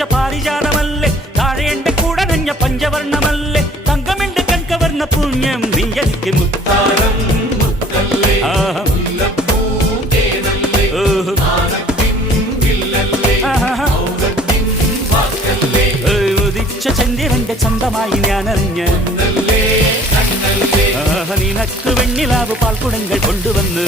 പൂച്ച പാരിജാതമല്ലേ താഴെ എന്റെ കൂടെ നഞ്ഞ പഞ്ചവർണ്ണമല്ലേ തങ്കമെന്റെ കൺകവർണ്ണ പുണ്യം നീ എനിക്ക് മുത്താരം ഉദിച്ച ചന്ദ്രന്റെ ചന്തമായി ഞാനറിഞ്ഞ നിനക്ക് വെണ്ണിലാവ് പാൽക്കുടങ്ങൾ കൊണ്ടുവന്ന്